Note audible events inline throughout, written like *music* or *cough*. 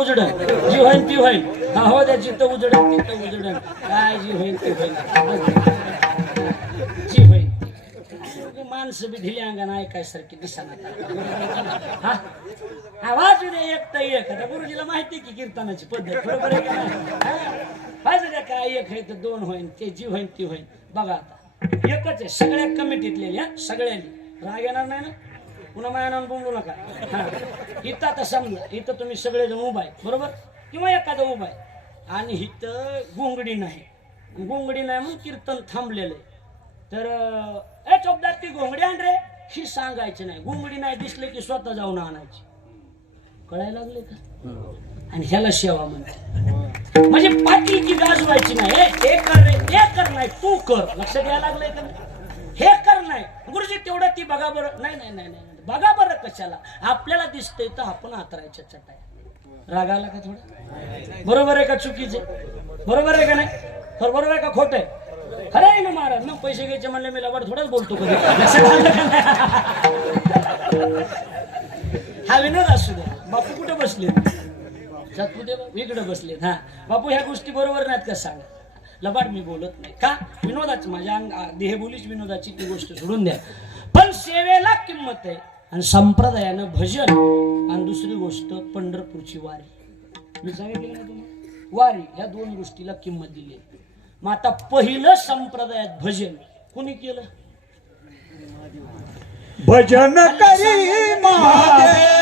उजडन जी होईल ती होईल. हा हो द्या जिथं उजडन तिथं उजडन काय जी होईल ती होईल. जी होईल माणसं बी ढिली अंगाने ऐकायसारखी दिसणार हा? आवाज दे एक तर एक. आता गुरुजीला माहिती की कीर्तनाची पद्धत. बरोबर आहे का द्या काय एक आहे तर दोन होईन ते जी होईन ती होईन. बघा आता. एकच आहे सगळ्या कमिटीतले सगळ्यांनी. राग येणार नाही ना? पुन्हा मायानं बोलू नका. हा *laughs* इथं आता समजा इथं तुम्ही सगळेजण उभा आहे बरोबर? किंवा एखादा उभा आहे. आणि इथं गुंगडी नाही. गुंगडी नाही म्हणून कीर्तन थांबलेलं आहे. तर अं, ए चौकदार ती घोंगडी आण रे. ही सांगायची नाही. घोंगडी नाही दिसले की स्वतः जाऊन आणायची. कळायला लागले का? आणि ह्याला सेवा म्हणते. म्हणजे पाठीची गाजवायची नाही. ए, हे कर रे. हे कर नाही. तू कर. लक्षात यायला लागलंय का? हे कर नाही. गुरुजी तेवढं ती बघा बरं. नाही नाही नाही नाही. बघा बरं कशाला. आपल्याला दिसतंय तर आपण हातरायच्या चटाय. रागाला का थोडं? बरोबर आहे का चुकीचे? बरोबर आहे का नाही? बरोबर आहे का खोट आहे? खरं आहे ना महाराज मग पैसे घ्यायचे म्हणले मी लबाड थोडाच बोलतो कधी. हा विनोद असू द्या. बापू कुठे बसले? सातपुते इकडे बसले. हा. बापू ह्या गोष्टी बरोबर नाहीत का सांगा? लबाड मी बोलत नाही. का? विनोदाची माझ्या अंग देहबोलीच विनोदाची ती गोष्ट सोडून द्या. पण सेवेला किंमत आहे. आणि संप्रदायानं भजन आणि दुसरी गोष्ट पंढरपूरची वारी. मी सांगितलं ना तुम्हाला? वारी ह्या दोन गोष्टीला किंमत दिली. मग आता पहिलं संप्रदायात भजन कुणी केलं? भजन करी महादेव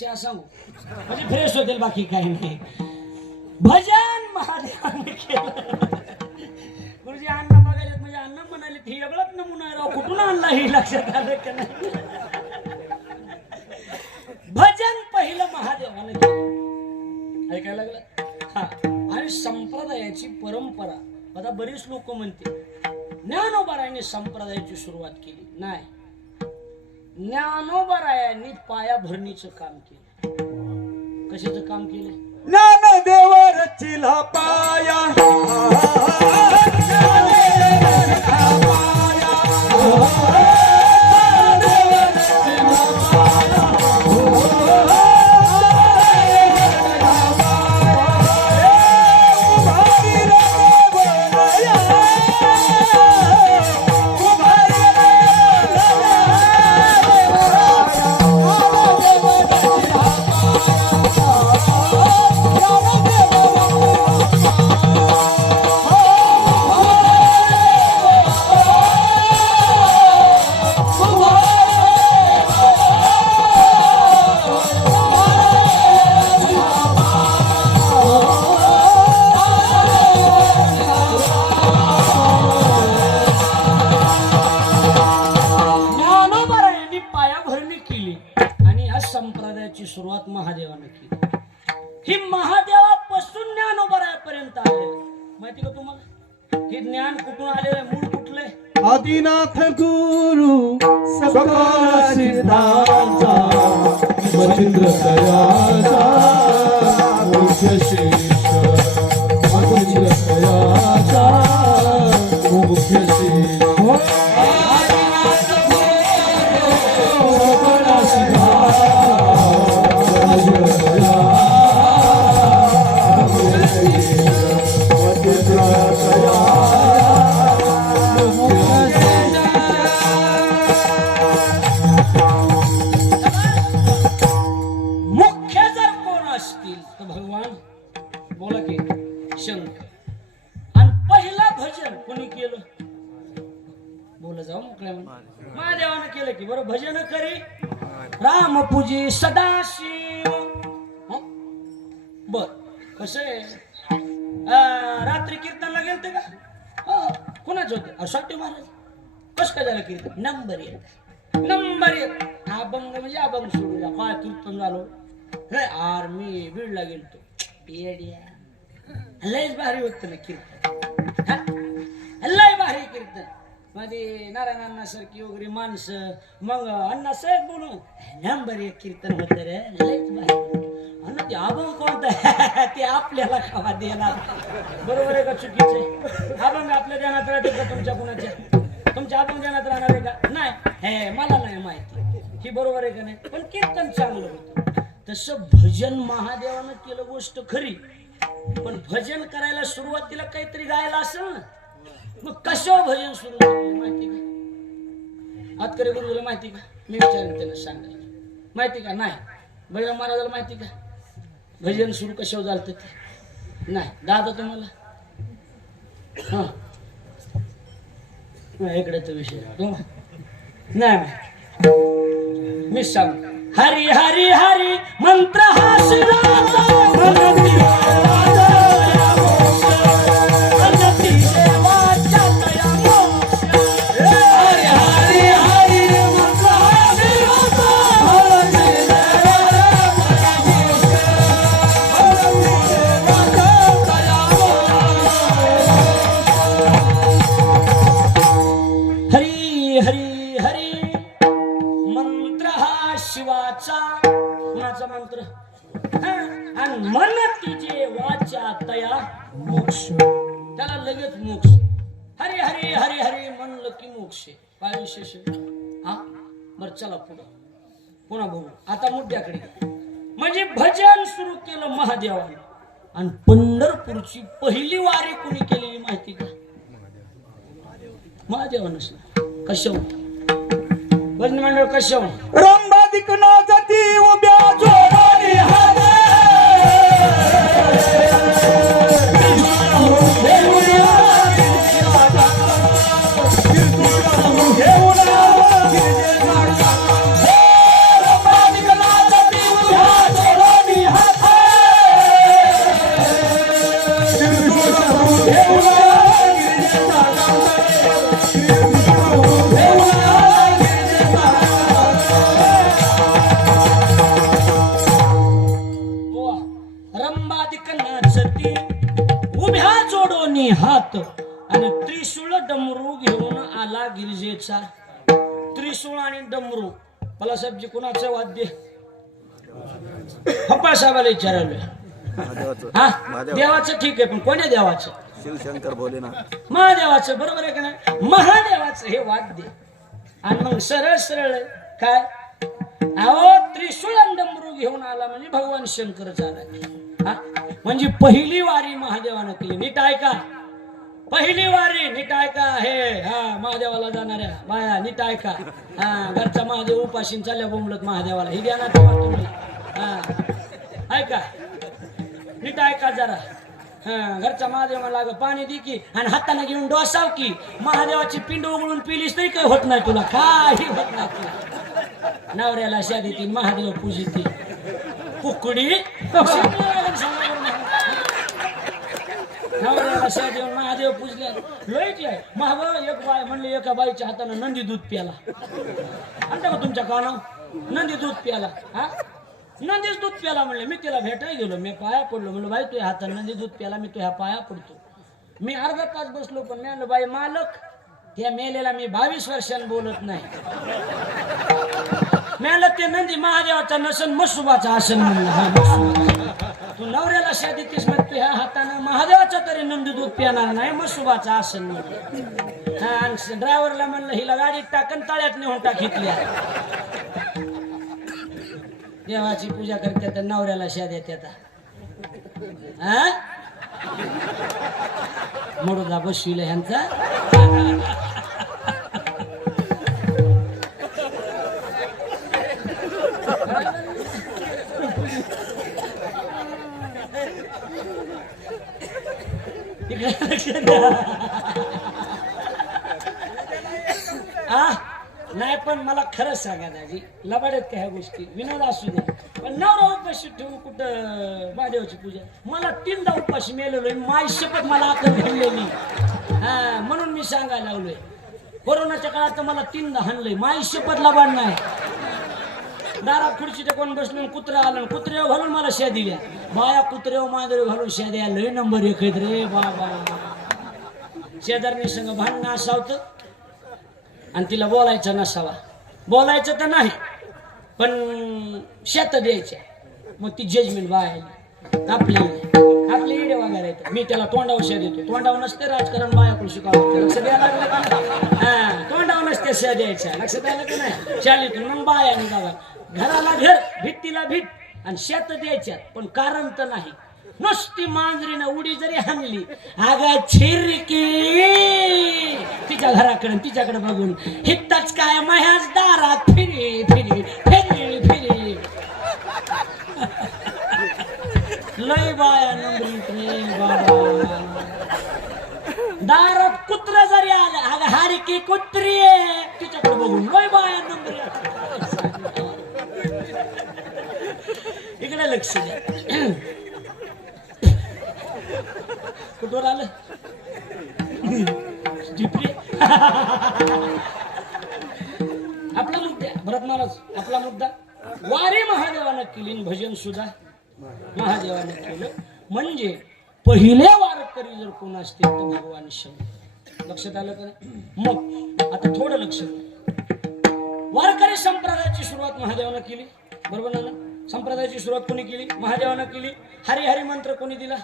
चहा सांगू. म्हणजे फ्रेश होतील बाकी काही नाही. भजन महादेवाने केलं. गुरुजी अण्णा बघायला म्हणजे अण्णा म्हणाले हे एवढाच नमुना राव कुठून आणला हे लक्षात आलं का नाही? भजन पहिलं महादेवाने केलं. ऐकायला लागलं? हा. आणि संप्रदायाची परंपरा. आता बरीच लोक म्हणते ज्ञानोबरायांनी संप्रदायाची सुरुवात केली. नाही. ज्ञानोबरायांनी पाया भरणीचं काम केलं. कशाचं काम केलं? ज्ञानदेव रचिला पाया अभंग म्हणजे अभंग काय कीर्तन झालो. रे आर्मी बीडला गेलतो. येड्या लयच भारी होतं ना कीर्तन. लय भारी कीर्तन. मध्ये नारायण अण्णासारखी वगैरे माणसं मग अण्णा साहेब बोलून नंबर एक कीर्तन होत रे लयच भारी अण्णा ते अभंग कोणता? *laughs* ते आपल्याला खावा देणार. बरोबर आहे का चुकीचे अभंग आपल्या ध्यानात राहते का तुमच्या कुणाच्या तुमच्या अभंग ध्यानात राहणार आहे का? नाही. हे मला नाही माहिती. ही बरोबर आहे का नाही? पण कीर्तन चांगलं होतं. तसं भजन महादेवानं केलं गोष्ट खरी. पण भजन करायला सुरुवातीला काहीतरी गायला असेल ना? मग कशावर भजन सुरू झालं माहिती का? आतकरे गुरुला माहिती का? मी विचारेन त्याला सांगायला. माहिती का? नाही. बळीराम महाराजाला माहिती का? भजन सुरू कशावर झालं ते? नाही. दादा तुम्हाला हा. इकडे तो विषय तुम्हा नाही. मिशन हरी हरी हरी मंत्र हा शिवाचा. मन तिचे वाचा तया मोक्ष। त्याला लगेच मोक्ष। हरे हरे हरे हरे म्हणलं की मोक्ष काय विशेष हा? बर चला पुढं. पुन्हा बघू. आता मुद्द्याकडे म्हणजे भजन सुरू केलं महादेवाने. आणि पंढरपूरची पहिली वारी कुणी केलेली माहिती का? महादेवानंच कशा भजन मंडळ कशावर रंबादिक नाचती उभ्या गिरिजेचा त्रिशूळ आणि डमरू. मला साहेबजी कुणाचं वाद्य? पप्पा साहेबाला विचारलं महादेवाचं. हा? देवाचं ठीक आहे पण कोण्या देवाचं? शिवशंकर भोलेनाथ. महादेवाचं बरोबर आहे का नाही? महादेवाचं हे वाद्य. आणि मग सरळ सरळ काय? अहो त्रिशूळ डमरू घेऊन आला म्हणजे भगवान शंकर झाला म्हणजे पहिली वारी महादेवानं केली. नीट ऐका. पहिली वारी नीट ऐका हे हा महादेवाला जाणाऱ्या माया नीट ऐका हा घरचा महादेव उपाशीन चालल्या बोंबलत महादेवाला. ही द्या ना तुम्हाला. हा. ऐका नीट ऐका जरा. हा घरचा महादेव लाग पाणी दे की आणि हाताने घेऊन डोसाव की. महादेवाची पिंड उघडून पिलीस तरी काही होत नाही तुला. काही होत नाही तुला. नवऱ्याला शादी ती महादेव पूजिती. कुकडी. नवऱ्याला शादी महादेव पुजले. लयची आहे महाबा एक बाय म्हणले एका बाईच्या हातानं नंदी दूध प्याला. आणता का तुमच्या कानावर? नंदी दूध प्याला. हा? नंदीच दूध प्याला म्हणले. मी तिला भेटायला गेलो. मी पाया पडलो. म्हणलं बाई तुझ्या हातात नंदी दूध प्याला. मी तुझ्या पाया पडतो. मी अर्धा तास बसलो पण मी म्हणलं बाई मालक त्या मेलेला मी बावीस वर्षांनी बोलत नाही. म्हणलं ते नंदी महादेवाचा नसन मसुबाचा आसन म्हणलं. हा मसुबा. तू नवऱ्याला शादी तीस मग तुझ्या हातानं महादेवाचा तरी नंदी दूध पिणार नाही मसुबाचा आसन म्हणलं हा आणि ड्रायव्हरला म्हणलं हिला गाडीत टाकन तळ्यात नेऊन टाकितल्या देवाची पूजा करते तर नवऱ्याला शाद्या त्याचा हा? मडोदा बसविला ह्यांचा? *laughs* हो. नाही पण मला खरंच सांगा दाजी लबाड्यात ह्या गोष्टी विनोद असू दे पण नवरा उपाशी ठेवून कुठं महादेवाची पूजा? मला तीनदा उपाशी मेलेलो माय शपथ मला आता घडलेली हा म्हणून मी सांगायला लावलोय कोरोनाच्या काळात तर मला तीनदा हाणलंय माय शपथ लबाड नाही. दारात खुर्ची कोण बसलो कुत्रा आलं कुत्रे घालून मला शे दिल्या. बाया कुत्रे मांजरे घालून शे द्या. लय नंबर एक आहेत रे बाबा. शेजारने संग भांडणं असावतं आणि तिला बोलायचं नसावा. बोलायचं तर नाही पण शेत द्यायच्या. मग ती जजमेंट बाहेर आपली आपली इडे वगैरे मी त्याला तोंडावर शे देतो. तोंडावर नसते राजकारण बायाकडून शिकावं लक्ष द्यायला लागलं का? तोंडावर नसते शे द्यायच्या. लक्ष द्यायला की नाही. शालीतून मग बाया निघावा घराला घर भित्तीला भीत आणि शेत द्यायच्यात. पण कारण तर नाही. नुसती मांजरीनं उडी जरी हाणली आगा छिरकी! तिच्या घराकडे तिच्याकडे बघून हित्ताच काय माह्याच दारात फिरी फिरी फिरी फिरी. लय बाया नंबरीत बाबा दारात कुत्र जरी आलं अगं हारीकी कुत्री! पहिले वारकरी जर कोण असतील तर भगवान शंकर लक्षात आलं का मग आता थोडं लक्ष वारकरी संप्रदायाची सुरुवात महादेवानं केली. बरोबर ना संप्रदायाची सुरुवात कोणी केली? महादेवानं केली. हरी हरी मंत्र कोणी दिला?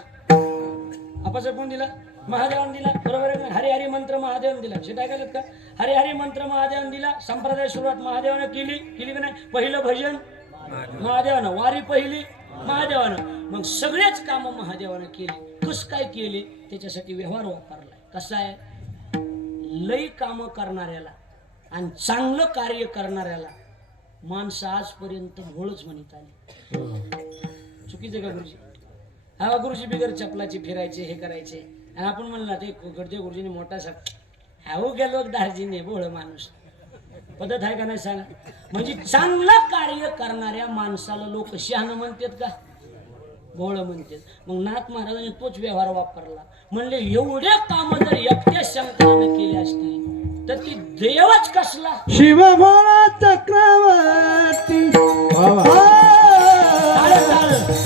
आपाचा कोण दिला? महादेवान दिला. बरोबर आहे हरी हरी मंत्र महादेवान दिला. शेट ऐकायला का? हरी हरी मंत्र महादेवान दिला. संप्रदाय सुरुवात महादेवानं केली. केली का नाही? पहिलं भजन महादेवानं. वारी पहिली महादेवानं. मग सगळेच काम महादेवानं केली. कस काय केले त्याच्यासाठी व्यवहार वापरलाय. कसा आहे? लई काम करणाऱ्याला आणि चांगलं कार्य करणाऱ्याला माणसं आजपर्यंत मुळच म्हणत आले. चुकीचे का गुरुजी? हा गुरुजी बिगर चपलाची फिरायचे हे करायचे. आणि आपण म्हणला ते गडजे गुरुजीने मोठा साहेब हाऊ गेलो दार्जीने बोळ माणूस. पद्धत आहे का नाही सांगा? म्हणजे चांगलं कार्य करणाऱ्या माणसाला लोक शहाणं म्हणतात का? भोळ म्हणतात मग नाथ महाराजांनी तोच व्यवहार वापरला. म्हणले एवढे काम जर एकट्या शंकरानं केले असते तर ती देवच कसला? शिव भोळा चक्रवर्ती.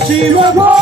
शिव भोळा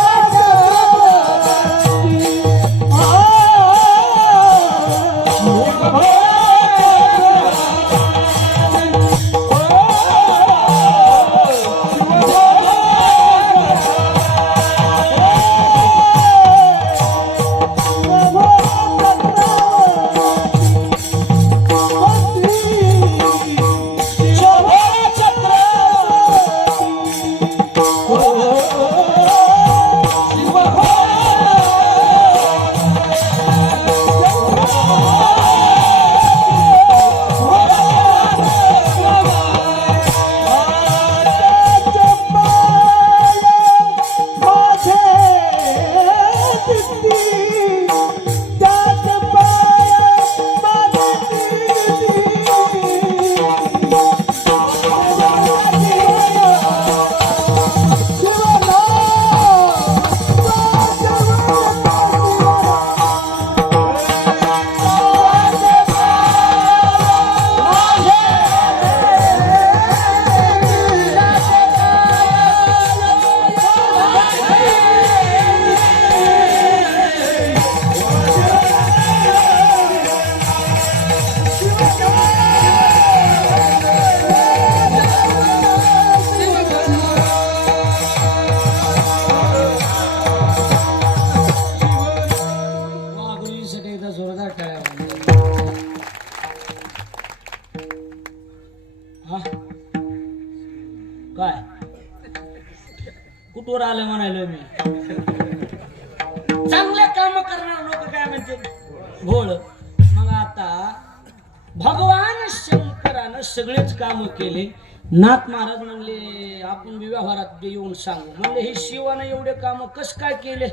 काम केले. नाथ महाराज म्हणले आपण व्यवहारात येऊन सांगू. म्हणले हे शिवानं एवढे काम कस काय केले?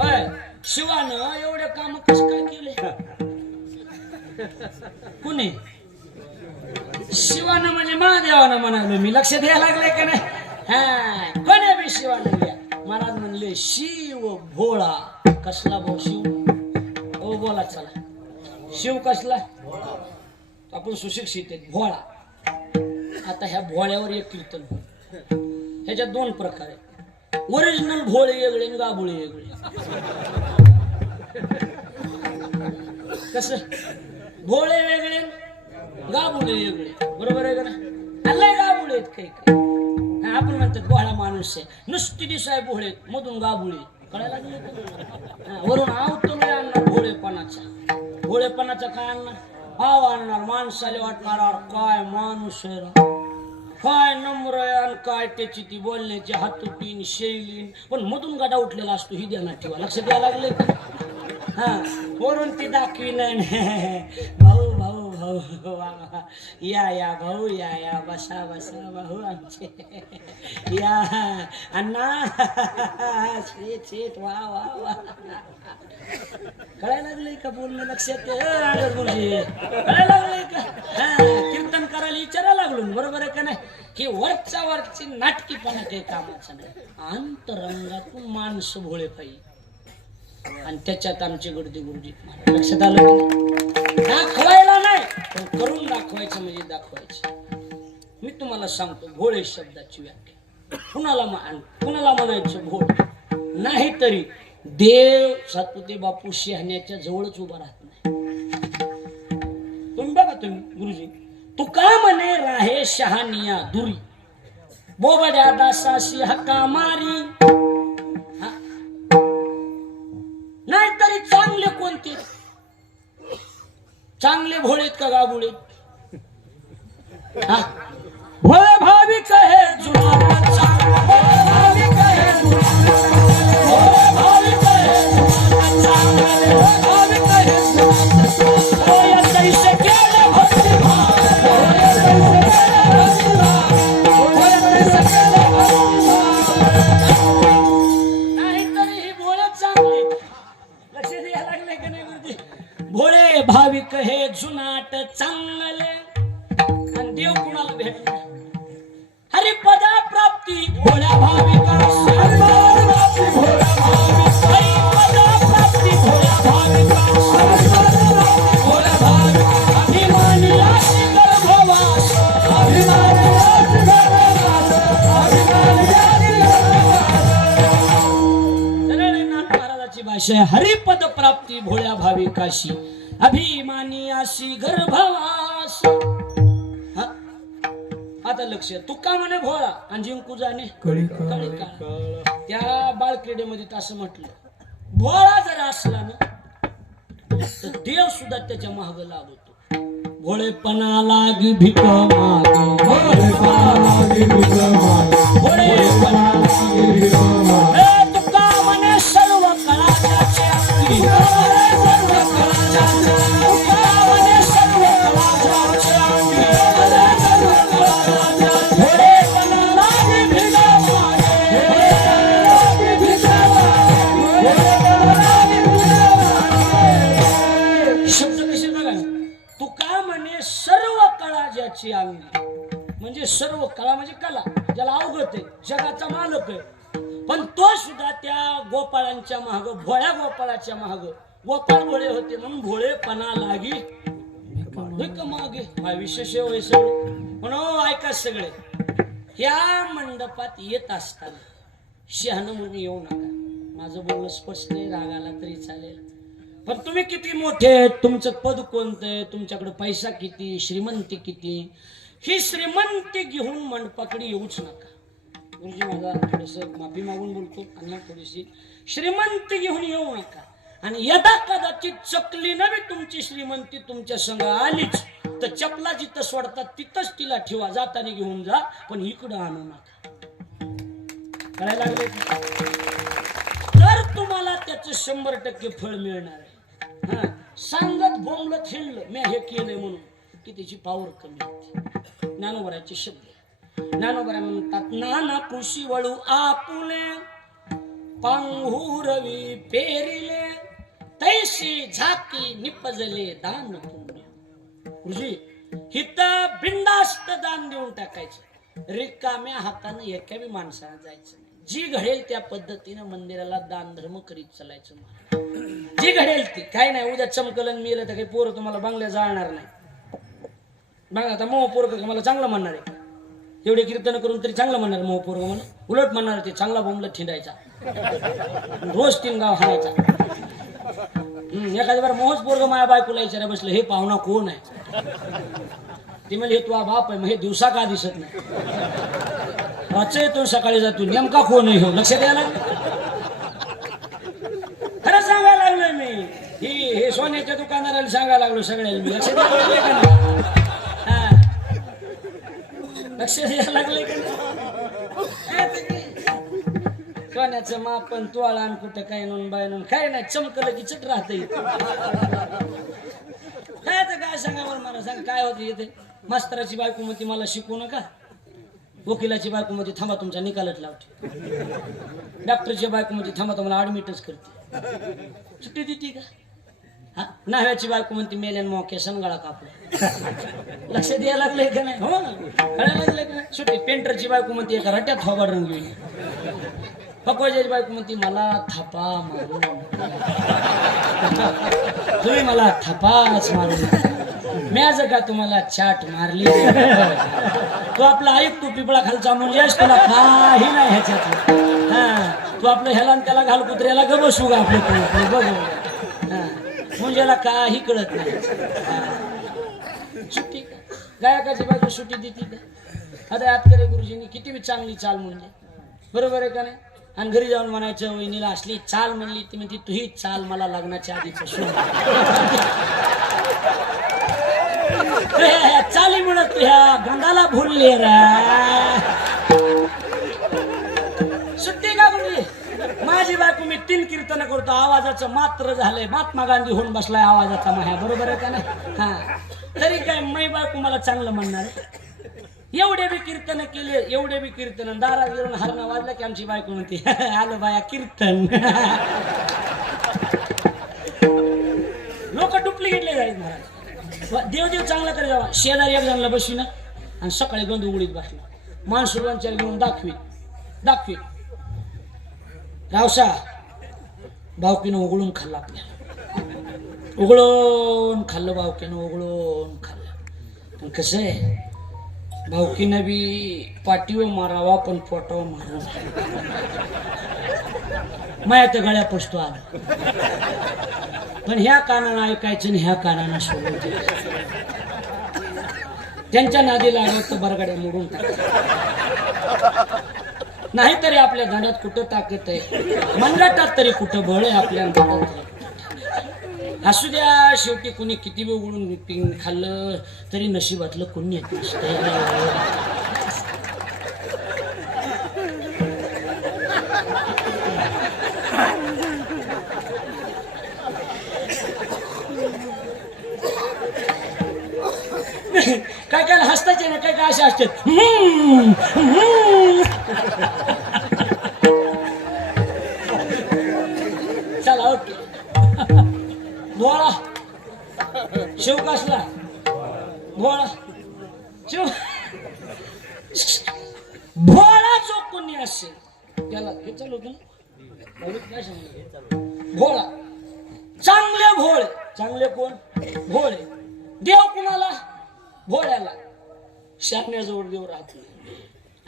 होय शिवानं एवढे काम कस काय केले? *laughs* कुणी? शिवानं म्हणजे महादेवानं म्हणालो मी. लक्ष द्यायला लागले का नाही? हा कोण्या बी शिवानं? घ्या महाराज म्हणले शिव भोळा. कसला भाऊ? शिव? ओ बोला चला. शिव कसला? आपण सुशिक्षित आहेत. भोळा. आता ह्या भोळ्यावर एक कीर्तन ह्याच्यात दोन प्रकार आहेत. ओरिजिनल भोळे वेगळे आणि गाबुळे वेगळे. कस? भोळे वेगळे गाबुळे वेगळे. बरोबर आहे का ना लय गाबुळे आहेत काही काही. आपण म्हणतात भोळा माणूस आहे. नुसती दिसाय भोळे मधून गाबुळे कळायला लागले वरून आवतो नाही आणणार भोळेपणाचा. भोळेपणाचा काय आणणार? भाव आणणार. माणसाला वाटणार काय माणूस आहे काय नम्र आहे आणि काय त्याची ती बोलण्याची हातुटीन शैलीन पण मधून गाडा उठलेला असतो ही ध्यानात ठेवा. लक्षात द्यायला लागले हा वरून ती दाखवी नाही. *laughs* भाऊ भाऊ वा, वा. या या भाऊ या या बसा बसा भाऊ आमचे. या अण्णा. शेत शेत वा वा वा. कळायला लागले का बोलणं लक्षात? गुरुजी कळायला लागले का? हा, कीर्तन करायला विचारायला लागलो. बरोबर आहे का नाही? की वरच्या वरची नाटकीपणा काही कामाचं नाही. अंतरंगातून माणसं भोळे पाहिजे आणि त्याच्यात आमचे गर्दी गुरुजी लक्षात आलं का नाही? पण करून दाखवायचं म्हणजे दाखवायचं. मी तुम्हाला सांगतो भोळे शब्दाची व्याख्या. कुणाला मान कुणाला म्हणायचं भोळ नाहीतरी देव सातपुते बापू शहाण्याच्या जवळच उभा राहत नाही. तुम्ही बघा तुम्ही गुरुजी. तू का म्हणे राहे शहानिया दुरी. बोबड्या दासाशी हका मारी. चांगले भोळेत का गाबुळेत हा? भोळे भाविक हे जुना हरिपद प्राप्ती भोळ्या भाविकाशी. अभिमानी अशी गर्भवास? आता लक्ष तू का म्हणे भोळा आणि जिंकू जाणे. कळी काळा. त्या बाळक्रीडेमध्ये असं म्हटलं भोळा जर असला ना तर देव सुद्धा त्याच्या माग लागतो भोळेपणा लागी भिक मागे भोळेपणा लागी भिक मागे. भोळेपणा लागी भिक मागे. जगाचा पण तो सुद्धा त्या गोपाळांच्या महाग भोळ्या गोपाळाच्या महाग गोपाळ भोळे होते म्हणून भोळेपणा लागी. मागे. हा विशेष होय सगळे म्हणून ऐका सगळे. या मंडपात येत असताना शहाणं म्हणून येऊ नका. माझं बोलणं स्पष्ट नाही राग आला तरी चालेल. पण तुम्ही किती मोठे आहेत, तुमचं पद कोणतं आहे? तुमच्याकडे पैसा किती? श्रीमंती किती? ही श्रीमंती घेऊन मंडपाकडे येऊच नका. म्हणजे गुरुजी माझा थोडंसं माफी मागून बोलतो आणि थोडीशी श्रीमंती घेऊन येऊ नका. आणि यदा कदाचित चकली नव्हे तुमची श्रीमंती तुमच्या संग आलीच तर चपला जिथं सोडतात तिथंच तिला ठेवा. जाताना घेऊन जा पण इकडं आणू नका. कळायला लागले तर तुम्हाला त्याचं शंभर टक्के फळ मिळणार आहे. हा सांगत बोंबलत हिंडलं. मी हे केलंय म्हणून की त्याची पावर कमी होती. ज्ञानोबराचे शब्द. ज्ञानोबरा म्हणतात नाना कृषी वळू आपुले पांघुरवी पेरिले तैशी झाकी निपजले दान पुण्य. कृषी हिथं बिंदास्त दान देऊन टाकायचं. रिकाम्या हातानं एका माणसाला जायचं नाही. जी घडेल त्या पद्धतीनं मंदिराला दान धर्म करीत चालायचं महाराज. जी घडेल ती काय नाही उद्या चमकलन मिळलं तर काही पोरं तुम्हाला बंगल्या जाळणार नाही. बघा आता मोह पोरग मला चांगलं म्हणणार आहे. एवढे कीर्तन करून तरी चांगलं म्हणणार मोह पोरग म्हणून. उलट म्हणणार ते चांगला बोंबला ठिंडायचा. रोज तीन गाव हाणायचा. एखाद्या बार मोहच पोरग माझ्या बायकोला विचारा बसलं हे पाहुणा कोण आहे? ती म्हणजे हे तुझा बाप आहे मग हे दिवसा का दिसत नाही? वाच येतो सकाळी जातो नेमका कोण आहे हो? लक्षात यायला? खरं सांगायला लागलोय मी. हे सोन्याच्या दुकानाला सांगायला लागलो सगळ्याला मी लक्षात लक्ष यायला लागलंय का सोन्याचं मापन तुवाळा आणि कुठं काय नोंद बाय नोंद. काय नाही चमकलं की चट राहत काय तर काय सांगा बरं मला? सांग काय होतं इथे? मास्तराची बायको म्हणते मला शिकवू नका. वकिलाची बायको मध्ये थांबा तुमचा निकालच लावते. डॉक्टरची बायको मध्ये थांबा तुम्हाला ऍडमिटच करते. सुट्टी देते का? नव्याची बायको म्हणते मेल्यान मोके गळा कापला. लक्ष द्यायला लागलंय का नाही? हो ना. कळायला लागलंय का नाही? सुट्टी पेंटरची बायको म्हणते एका रट्यात थोबाड रंगविली पकवाजाची बायको म्हणते मला थापा मारू तुम्ही मला थपाच मारू म्याज का तुम्हाला चाट मारली. तो आपला ऐक तू पिपळा खालचा म्हणजे तुला काही नाही ह्याच्यात हा. तू आपलं ह्याला त्याला घाल कुत्र्याला ग बसू गा आपलं तू. बघ. मुंजाला काही कळत नाही. सुट्टी गायकाची बाजू सुट्टी देते का? आता आतकरे गुरुजींनी किती चांगली चाल म्हणजे बरोबर आहे का नाही? आणि घरी जाऊन म्हणायचं वहिनीला असली चाल म्हणली ती म्हणती तुही चाल मला लग्नाच्या आधीच *laughs* चाली म्हणत तू ह्या गंगाला भुलले रा. कीर्तन कीर्तन करतो. आवाजाचं मात्र झालंय. महात्मा गांधी होऊन बसलाय आवाजाचा माह्या. बरोबर आहे का नाही? हा. तरी काय मै बायको मला चांगलं म्हणणार आहे? एवढे बी कीर्तन केले एवढे बी कीर्तन. दारा विरून हरणं वाजलं की आमची बायको म्हणते *laughs* आलं बाया कीर्तन. लोक डुप्लिकेटले जाईल महाराज. देव देव चांगला करे जावा. शेजारी एक जणला बसवी ना आणि सकाळी गंध उघडीत बसला. माणसुरांच्या घेऊन दाखवी दाखवी रावसा भावकीनं उघडून खाल्लं आपल्याला उघडून खाल्लं भावकीनं उघडून खाल्लं पण कसं आहे भावकीनं बी पाठीवर मारावा पण पोटावर मारावा माया तर गळ्या पसतो आला पण ह्या कानानं ऐकायचं आणि ह्या कानानं सोडून त्यांच्या नादी लागत तर बरगड्या मोडून टाकायच्या नाहीतरी आपल्या धंद्यात कुठं ताकद आहे? मनगटात तरी कुठं बळ आहे आपल्या असू द्या शेवटी कुणी किती वेळ उघडून पिंग खाल्लं तरी नशिबातलं कोणी येत काय काय हसताचे ना? काय काय असे असतात हम्म. चला ओके. भोळा शिव कसला? भोळा शिव. भोळा जो कोणी असेल त्याला हे चालू होतं ना? काय सांगितलं? भोळा चांगले भोळे चांगले कोण? भोळे देव कुणाला? भोळ्याला शामण्याजवळ देव राहत नाही.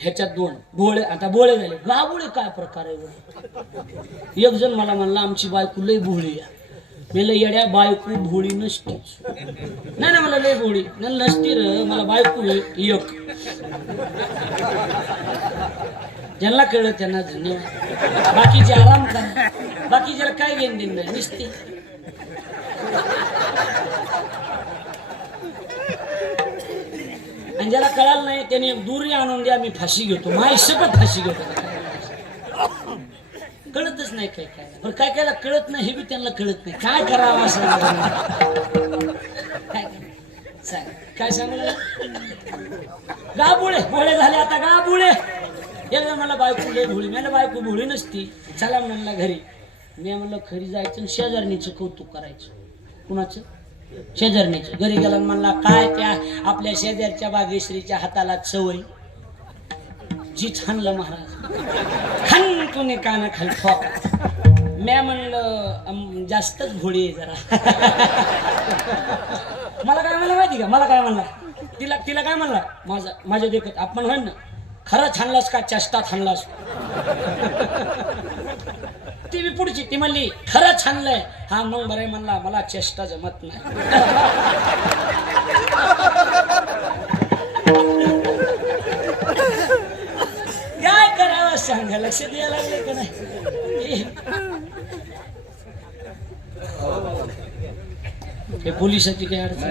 ह्याच्यात दोन. भोळे आता भोळे झाले. गाबोळे काय प्रकार आहे एक जण मला म्हणला आमची बायको लय भोळी या मी येड्या बायको भोळी नसतीच. नाही ना मला लय भोळी. नाही नसती र मला बायको एक. ज्यांना कळलं त्यांना धन्यवाद. बाकीचे आराम करा. बाकीच्याला काय घेऊन देईन नाही नुसती. ज्याला कळालं नाही त्याने एक आणून द्या मी फाशी घेतो. माय सगळं फाशी घेतो. कळतच नाही काय काय. पण काय कायला कळत नाही हे बी त्यांना कळत नाही. काय करावं असं काय सांग. काय सांगू गाबुळे भोळे झाले आता गाबुळे. एकदा मला बायको लय भोळी. मला बायको भोळी नसती. चला म्हणला घरी. मी म्हणलं खरी जायचं आणि शेजारणीचं कौतुक करायचं. कुणाचं? शेजारणीची. घरी गेला म्हणला काय त्या आपल्या शेजारच्या बागेश्रीच्या हाताला चवय जी छानलं महाराज. खान तुने कान खाल ठोका. म्या म्हणलं जास्तच भोळी आहे जरा. मला काय म्हणलं माहिती का? मला काय म्हणला? तिला तिला काय म्हणला? माझा माझ्या देखत आपण म्हण ना. खरं छानलास का? चेष्टा छानलास ती मी पुढची ती म्हणली खरं छानलंय हा मग बरं म्हणला मला चेष्टा जमत नाही. काय करावं सांगा लक्ष द्यायला लागले का नाही? हे पोलिसाची काही अडचण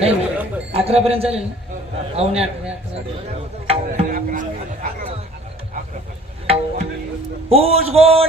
नाही? अकरा पर्यंत चालेल ना? पावणे अकरा. अकरा. ऊस गोड